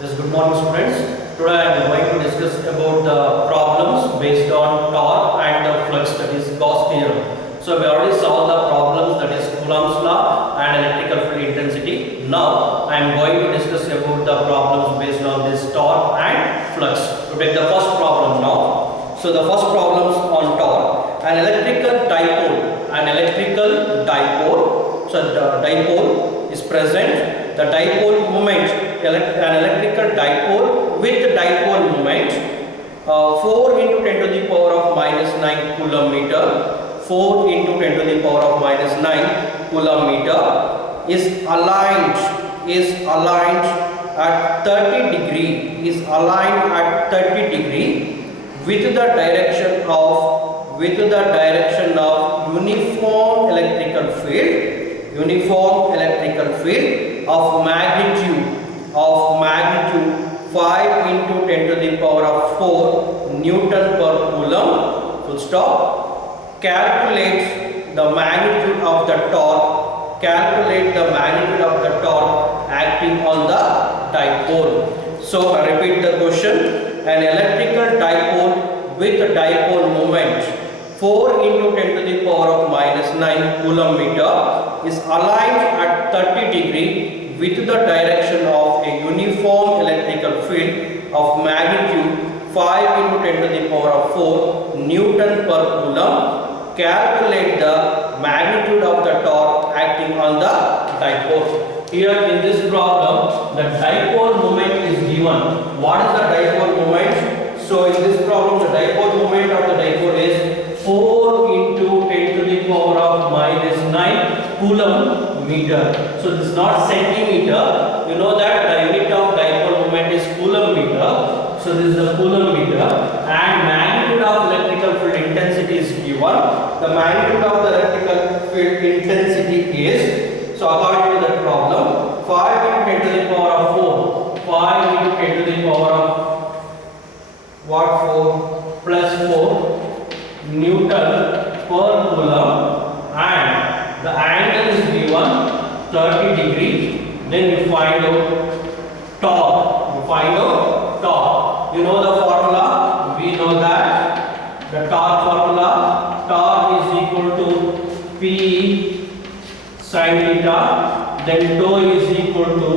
Yes, good morning students. Today I am going to discuss about the problems based on torque and the flux, that is Gauss theorem. So we already saw the problems, that is Coulomb's law and electrical field intensity. Now I am going to discuss about the problems based on this torque and flux. To take the first problem now. So the first problems on torque. An electrical dipole. So the dipole is present. The dipole moment, an electrical dipole with dipole moment, 4 into 10 to the power of minus 9 coulomb meter, 4 into 10 to the power of minus 9 coulomb meter is aligned at 30 degree, with the direction of uniform electrical field of magnitude 5 into 10 to the power of 4 Newton per coulomb. Full stop. Calculate the magnitude of the torque. Acting on the dipole. So I repeat the question. An electrical dipole with a dipole moment 4 into 10 to the power of minus 9 coulomb meter is aligned at 30 degree with the direction of a uniform electrical field of magnitude 5 into 10 to the power of 4 Newton per coulomb. Calculate the magnitude of the torque acting on the dipole. Here in this problem, the dipole moment is given. What is the dipole moment? So in this problem, the dipole moment of the dipole is 4 into 10 to the power of minus 9 coulomb meter. So this is not centimeter. You know that the unit of dipole moment is coulomb meter. So this is the coulomb meter, and magnitude of electrical field intensity is given. The magnitude of the electrical field intensity is, so according to that problem, 5 into 10 to the power of 4. 5 into 10 to the power of what? 4 plus 4 Newton per coulomb, and the angle is given 30 degree. Then we find out torque. You know the formula. We know that the torque formula. Torque is equal to P sin theta. Then tau is equal to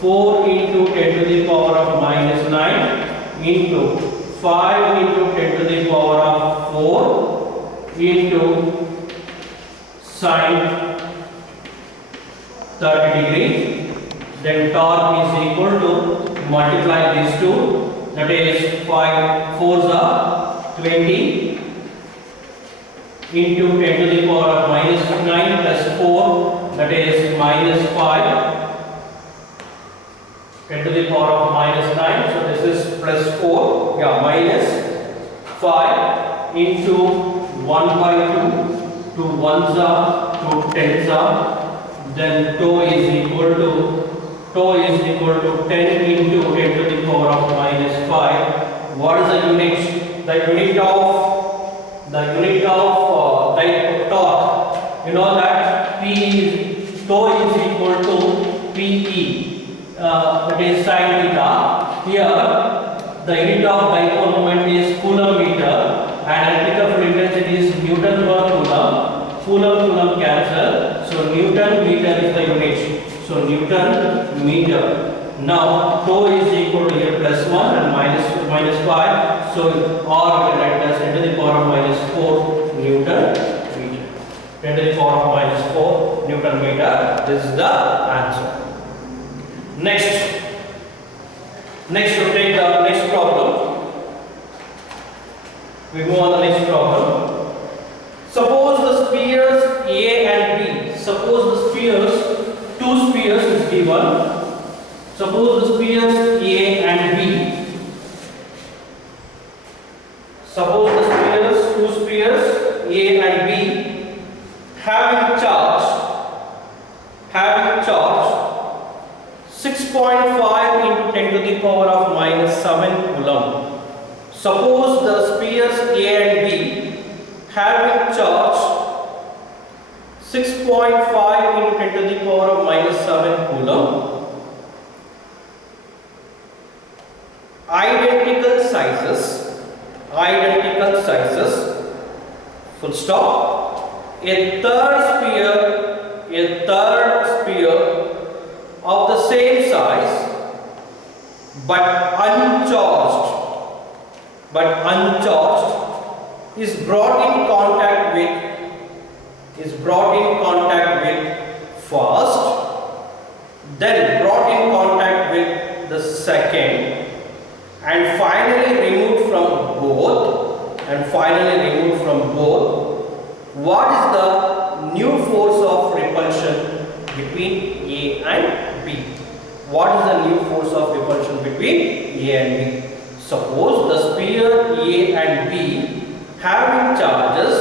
4 into 10 to the power of minus 9 into 5 into 10 to the power of 4 into sine 30 degree. Then torque is equal to, multiply these two, that is 5 4s are 20 into 10 to the power of minus 9 plus 4, that is minus 5, 10 to the power of minus 9, so this is plus 4, minus 5 into 1 by 2, 2 1s are, 2 10s are, then tau is equal to 10 into 10 to the power of minus 5. What is the unit? The unit of torque. You know that tau is equal to PE. That is sin theta. Here the unit of dipole moment is coulomb meter, and electrical field intensity is Newton per coulomb. Coulomb cancel. So Newton meter is the unit. So Newton meter. Now tau is equal to here plus 1 and minus 5. So or we can write as 10 to the power of minus 4 Newton meter. 10 to the power of minus 4 Newton meter. This is the answer. Next we'll take the next problem. We move on to the next problem. Suppose the spheres A and B. Two spheres is given. Suppose the spheres A and B. Two spheres A and B having charge 6.5 into 10 to the power of minus 7 coulomb. Suppose the spheres A and B having charge 6.5 into 10 to the power of minus 7 coulomb identical sizes, full stop. A third sphere of the same size but uncharged is brought in contact with first, then brought in contact with the second, and finally removed from both. What is the new force of repulsion between A and B? What is the new force of repulsion between A and B? Suppose the sphere A and B having charges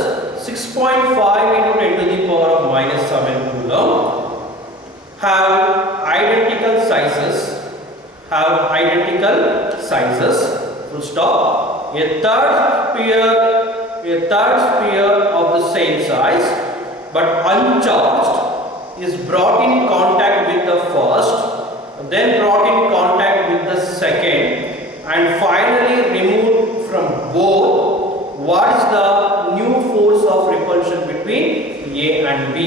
6.5 into 10 to the power of minus 7 coulomb, have identical sizes, full stop. A third sphere of the same size but uncharged is brought in contact with the first, then brought in contact with the second, and finally removed from both. What is the new force of repulsion between A and B?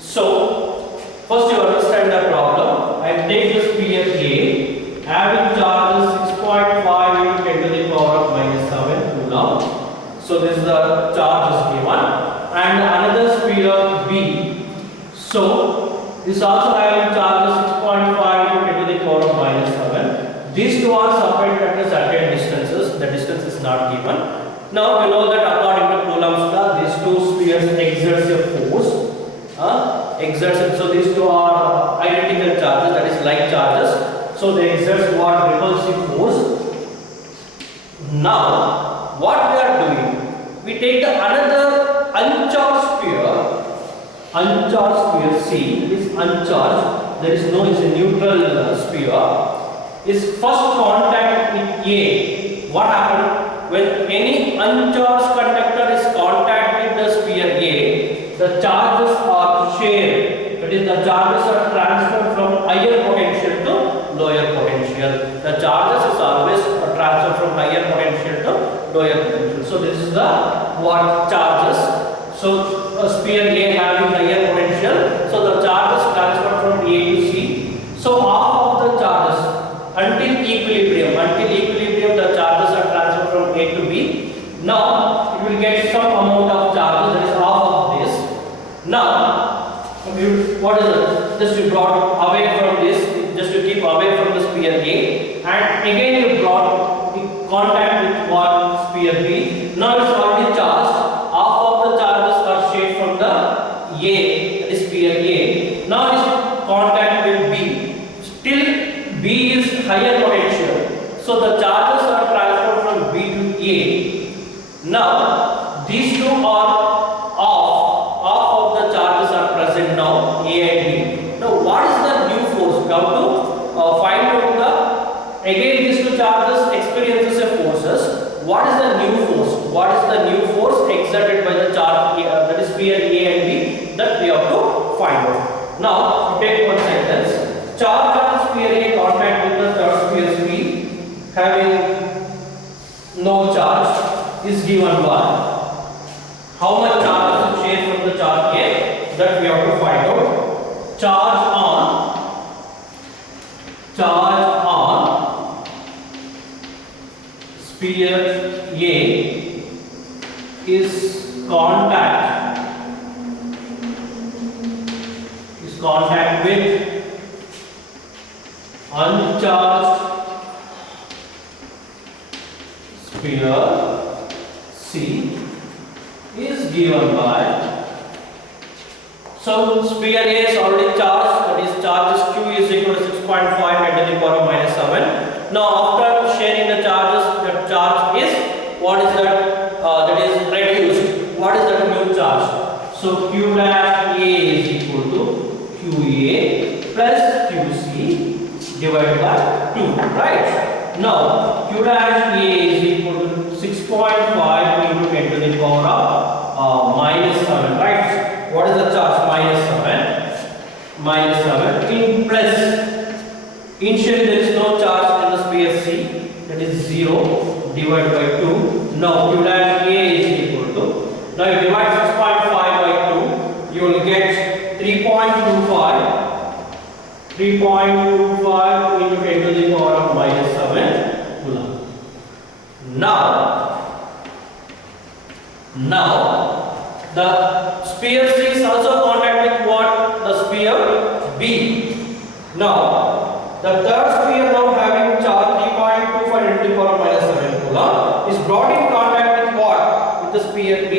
So, first you understand the problem and take the sphere A having charges 6.5 into 10 to the power of minus 7 coulomb. So this is the charge is given, and another sphere B. So this also having charges 6.5 into 10 to the power of minus 7. These two are separated at certain distances. The distance is not given. Now we know that according to Coulomb's law, these two spheres exerts a force. So these two are identical charges, that is like charges. So they exert what? Repulsive force. Now what we are doing? We take the another uncharged sphere C. It is uncharged. There is no, it's a neutral sphere. Is first contact with A. What happened? When any uncharged conductor is contact with the sphere A, the charges are shared. That is, the charges are transferred from higher potential to lower potential. The charges is always transferred from higher potential to lower potential. So this is the what charges. So a sphere A having higher potential, so the charges transferred from A to C. So half of the charges until equilibrium, the charges are transferred from A to B. Now it will get some amount of charges, that is half of this. Now what is it? Just you brought away from this, just to keep away from the sphere A, and again you brought in contact with what? Sphere B. Now it's already charged. Half of the charges are shared from the A, that is sphere A. Now it's contact with B. Still B is higher potential, so the charges are transferred from B to A. Now these two are off. Half of the charges are present now, A and B. Now what is the new force? We have to find out the, again these two charges experiences a forces. What is the new force? What is the new force exerted by the charge that is sphere A and B? That we have to find out. Now take one sentence. Charge on sphere A contact with the third sphere B having no charge is given by how much charge is shared from the charge A, that we have to find out. Charge on sphere A is contact with uncharged sphere C is given by, so sphere A is already charged, that is charges Q is equal to 6.5 10 to the power minus 7. Now after sharing the charges, the charge is, what is that? That is reduced. What is that new charge? So Q dash A is equal to QA plus QC divided by 2, right? Now Q dash A is equal to 6.5 into 10 to the power of minus 7, right? What is the charge? Minus 7 in plus. Initially there is no charge in the sphere C, that that is 0 divided by 2. Now q dash A is equal to, now you divide 6.5 by 2, you will get 3.25 into 10 to the power of minus 7 coulomb. Now the sphere C is also contact with what? The sphere B. Now the third sphere now having charge 3.25 into the power of minus 7 coulomb is brought in contact with what? With the sphere B.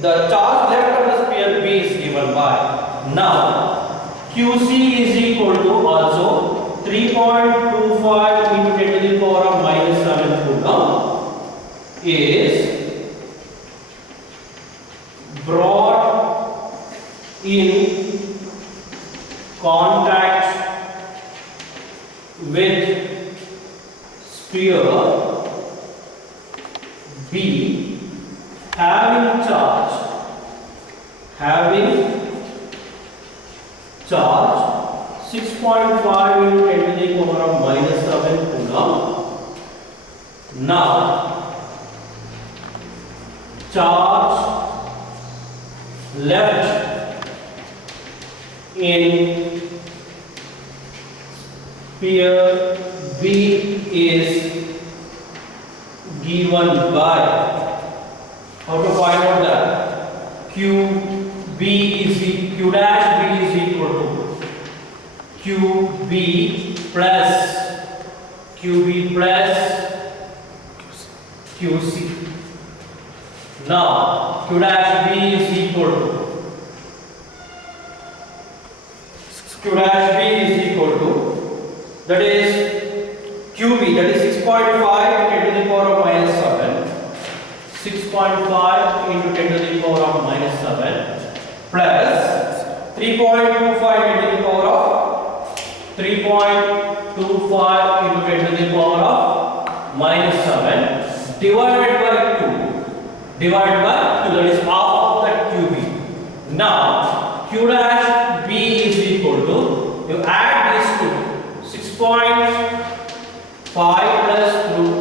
The charge left of the sphere B is given by. Now QC is equal to also 3.25 into 10 to the power of minus 7 coulomb is brought in contact with sphere B having charge 6.5 into 10 to the power of minus 7 coulomb. Now charge left in sphere B is given by, how to find out that? Q dash B is equal to QB plus QC. Now Q dash B is equal to that is QB, that is 6.5 into 10 to the power of minus 7, 6.5 into 10 to the power of minus 7 plus 3.25 into the power of 3.25 into 10 to the power of minus 7 divided by 2, that is half of that QB. Now Q dash B is equal to, you add these two, 6.5 plus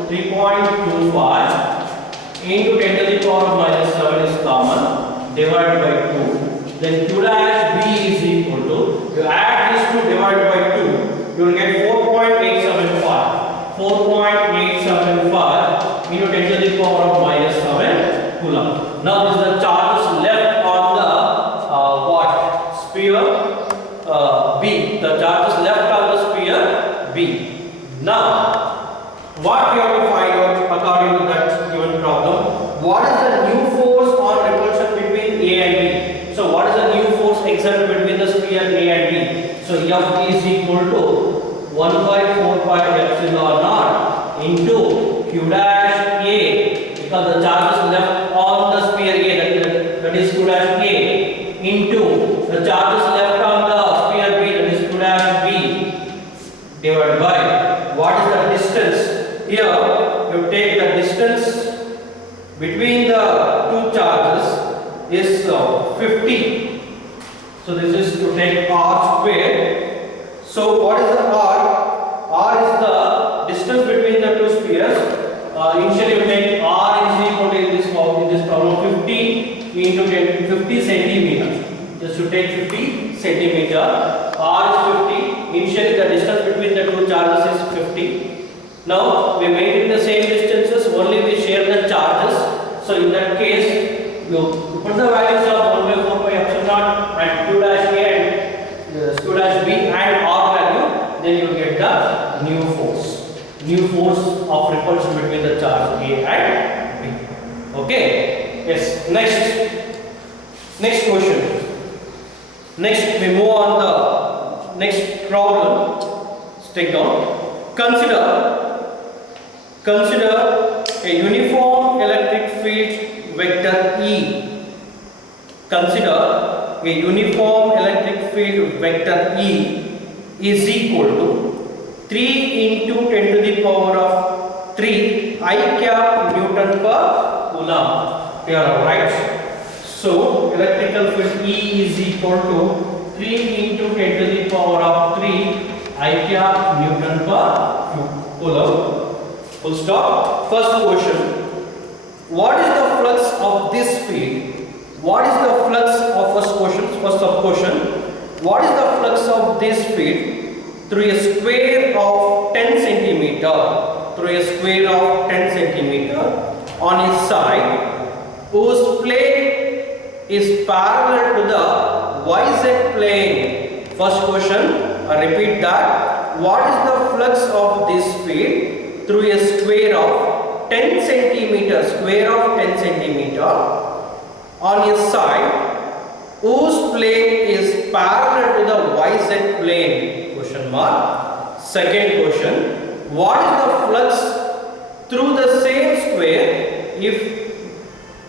3.25 into 10 to the power of minus 7 is common, divided by 2. Then Q dash B is equal to, you add these two divided by 2, you will get 4.875. 4.875 into 10 to the power of minus 7 coulomb. Now this is the charges left on the sphere B. The charges left on the sphere B. Now what we have to find out according to that given problem? What is the new force on repulsion between A and B? So what is the new force exerted between the sphere A and B? So F is equal to 1 by 4 pi epsilon naught into Q dash A, because the charge is left on the sphere A, that is Q dash A, into the charge is left on the sphere B, that is Q dash B, divided by what is the distance. Here you take the distance between the two charges is 50. So this is to take R square. So what is the R? R is the distance between the two spheres. Initially you take R is equal to in this problem 50 into 50 centimeter. Just to take 50 centimeter. R is 50. Initially the distance between the two charges is 50. Now we maintain the same distances, only we share the charges. So in that case, you put the values of 1 by 4 pi epsilon naught and Q dash A and Q dash B and R value, then you get the new force of repulsion between the charge A and B. Okay? Yes. Next question. Next we move on the next problem. Take down. Consider a uniform electric field vector E. Consider a uniform electric field vector E is equal to 3 into 10 to the power of 3 I cap Newton per coulomb. Here, right? So electrical field E is equal to 3 into 10 to the power of 3 I cap Newton per coulomb. Full stop. First question. What is the flux of this field? What is the flux of first sub question? What is the flux of this field through a square of 10 centimeter? Through a square of 10 centimeter on its side whose plane is parallel to the YZ plane. First question, I repeat that. What is the flux of this field through a square of 10 centimeter, square of 10 centimeter on its side whose plane is parallel to the YZ plane? Question mark. Second question, what is the flux through the same square if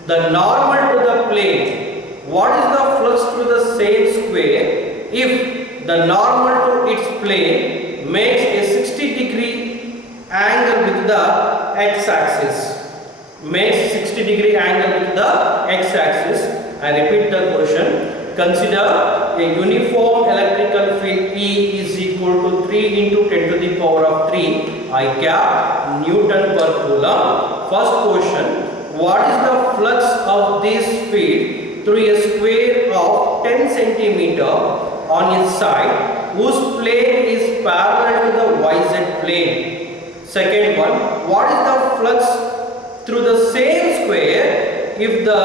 the normal to the plane? What is the flux through the same square if the normal to its plane makes a 60-degree angle with the x-axis? Makes 60-degree angle with the x-axis. I repeat the question. Consider a uniform electrical field E is equal to 3 into 10 to the power of 3 I cap Newton per coulomb. First question. What is the flux of this field through a square of 10 centimeter on its side whose plane is parallel to the YZ plane? Second one. What is the flux through the same square if the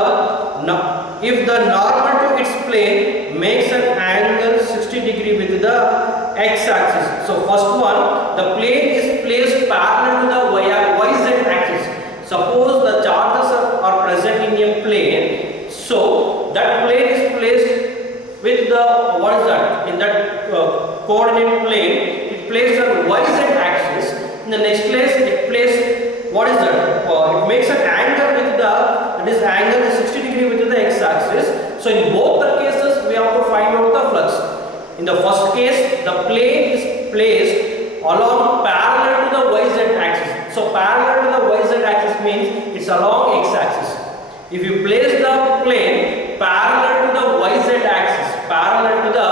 normal to its plane makes an angle 60-degree with the x-axis? So first one, the plane is placed parallel to the YZ axis. Suppose the charges are present in a plane, so that plane is placed with the, what is that? In that coordinate plane, it placed on YZ axis. In the next place, it placed, what is that? It makes an angle with the, that is angle is 60-degree with the x-axis. So in both the cases, we have to find out the flux. In the first case, the plane is placed along parallel to the YZ axis. So parallel to the YZ axis means it's along x-axis. If you place the plane parallel to the YZ axis, parallel to the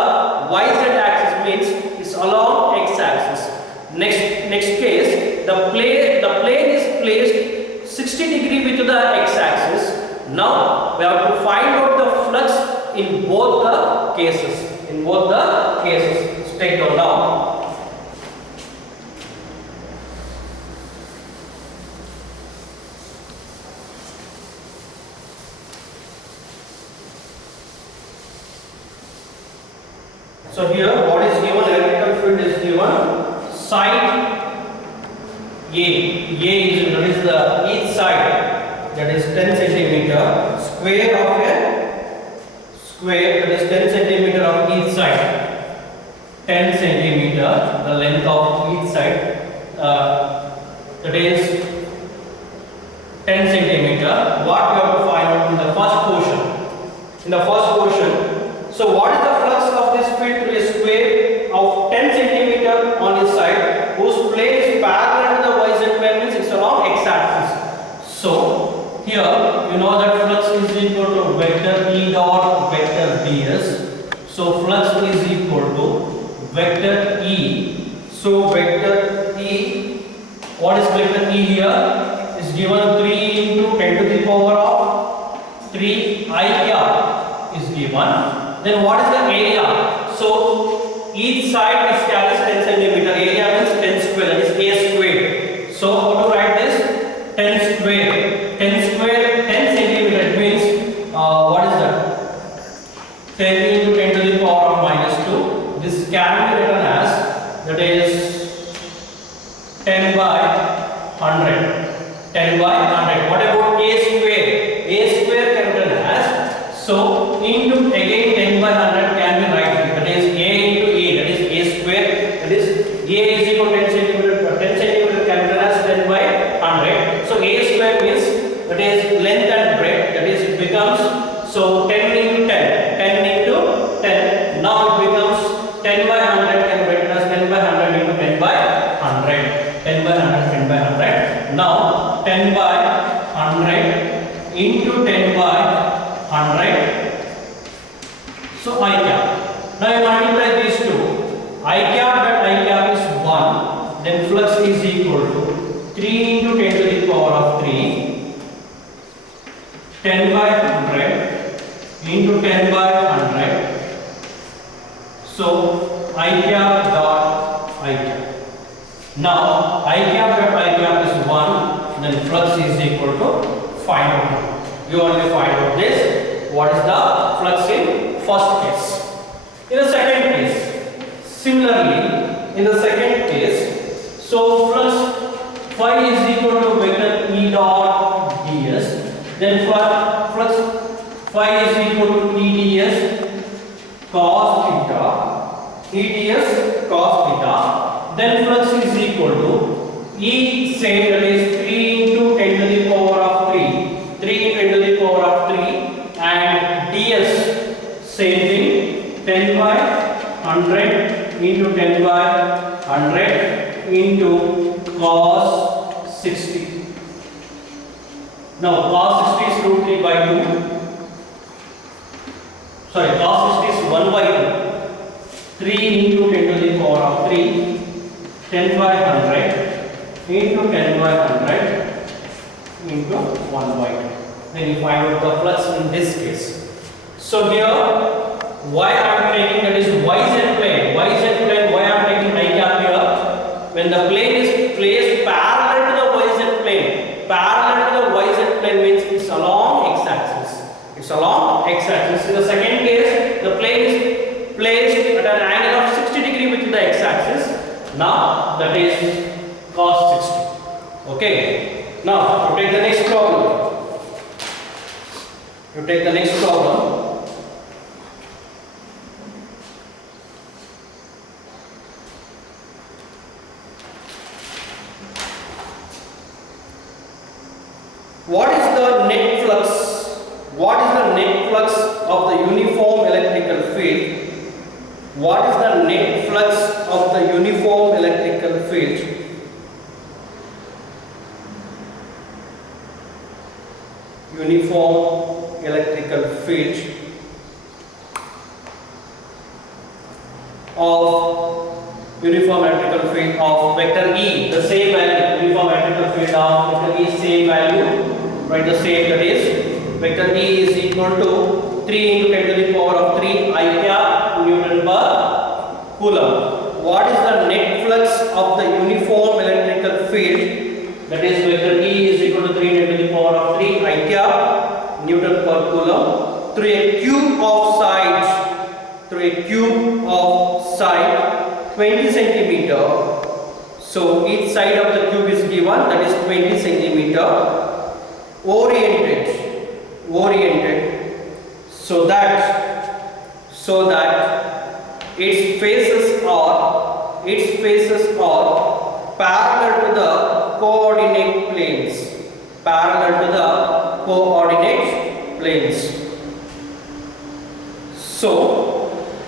YZ axis means it's along x-axis. Next case, the plane is placed 60-degree with the x-axis. Now we have to find out the flux in both the cases. In both the cases, take down now. So here, what is given? Electrical field is given. Side A is, that is the each side, that is 10 centimeter, square of a square, that is 10 centimeter of each side, 10 centimeter, the length of each side, that is 10 centimeter. What we have to find out in the first portion? In the first portion, so what is the flux of this field through a square of 10 centimeter on its side whose plane is parallel to the YZ plane, means it's along x-axis. So here you know that flux is equal to vector E dot vector ds. So flux is equal to vector E. So vector E, what is vector E here? Is given 3 into 10 to the power of 3 I cap is given. Then what is the area? So each side is carries 10 centimeter. Area means 10 square, that is A square. So how to write this? 10 square. 10 square, 10 centimeter. It means what is that? 10 into 10 to the power of minus 2. This can be written as, that is 10 by 100. 10 by 100. What about A square? A square can be written as, so into again 10 by 100 can be written, that is A into A, that is A square, that is A is equal to 10 centimeter, 10 centimeter can be written as 10 by 100. So A square means, that is length and breadth, that is it becomes, so 10 into 10, 10 into 10, now it becomes 10 by 100 can be written as 10 by 100 into 10 by 100, 10 by 100, 10 by 100. Now 10 by 100 into 10 by 100. So I cap. Now you multiply these two. I cap, that I cap is 1. Then flux is equal to 3 into 10 to the power of 3, 10 by 100 into 10 by 100. So I cap dot I cap. Now I cap dot I cap is 1, then flux is equal to find out. You only find out this. What is the flux in first case? In the second case, similarly, in the second case, so flux phi is equal to vector E dot ds. Then flux phi is equal to E ds cos theta. E ds cos theta. Then flux is equal to E same, that is 3 into 10 to the power of 3. 3 into 10 to the power of 3, and ds same thing, 10 by 100 into 10 by 100 into cos 60. Now cos 60 is root 3 by 2. Sorry, cos 60 is 1 by 2. 3 into 10 to the power of 3, 10 by 100 into 10 by 100 into 1 by 2. Then you find out the flux in this case. So here, why I am taking, that is YZ plane. YZ plane, why I am taking I cap here? When the plane is placed parallel to the YZ plane. Parallel to the YZ plane means it's along x-axis. It's along x-axis. In the second case, the plane is placed at an angle of 60 degree with the x-axis. Now that is cos 60. Okay. Now you take the next problem. You take the next problem. What is the net flux? What is the net flux of the uniform electrical field? What is the net flux of the uniform electrical field? Uniform electrical field of vector E, the same value. Uniform electrical field of vector E, same value. Write the same, that is vector E is equal to 3 into 10 to the power of 3 I cap Newton per Coulomb. What is the net flux of the uniform electrical field? That is vector E is equal to 3 into the power of 3 I cap Newton per Coulomb through a cube of side 20 centimeter. So each side of the cube is given, that is 20 centimeter. Oriented so that its faces are parallel to the coordinate planes. So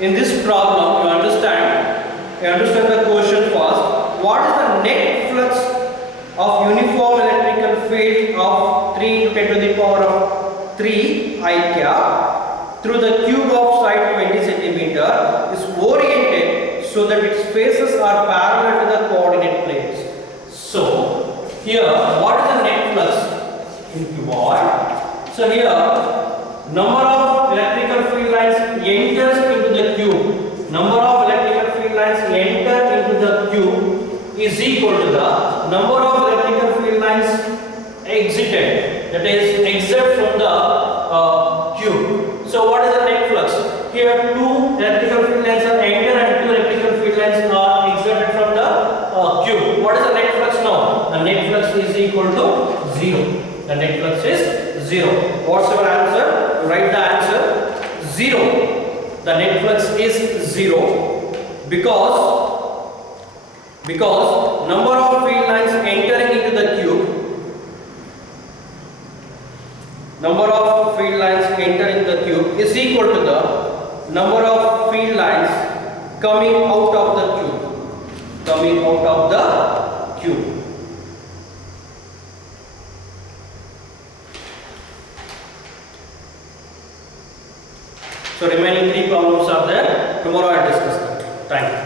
in this problem, you understand the question first. What is the net flux of uniform electrical field of 3 into 10 to the power of 3 I cap through the cube of side 20 centimeter is oriented so that its faces are parallel to the coordinate planes. So here, what is the net flux in cuboid? So here, number of electrical field lines enters into the cube. Number of electrical field lines enter into the cube is equal to the number of electrical field lines exited, that is exit from the cube. So what is the net flux? Here 2 electrical field lines are enter and 2 electrical field lines are exited from the cube. What is the net flux now? The net flux is equal to 0. The net flux is 0. What's your answer? Write the answer 0. The net flux is 0 because number of field lines entering into the cube, is equal to the number of field lines coming out of the cube. So remaining 3 problems are there. Tomorrow I will discuss that. Thank you.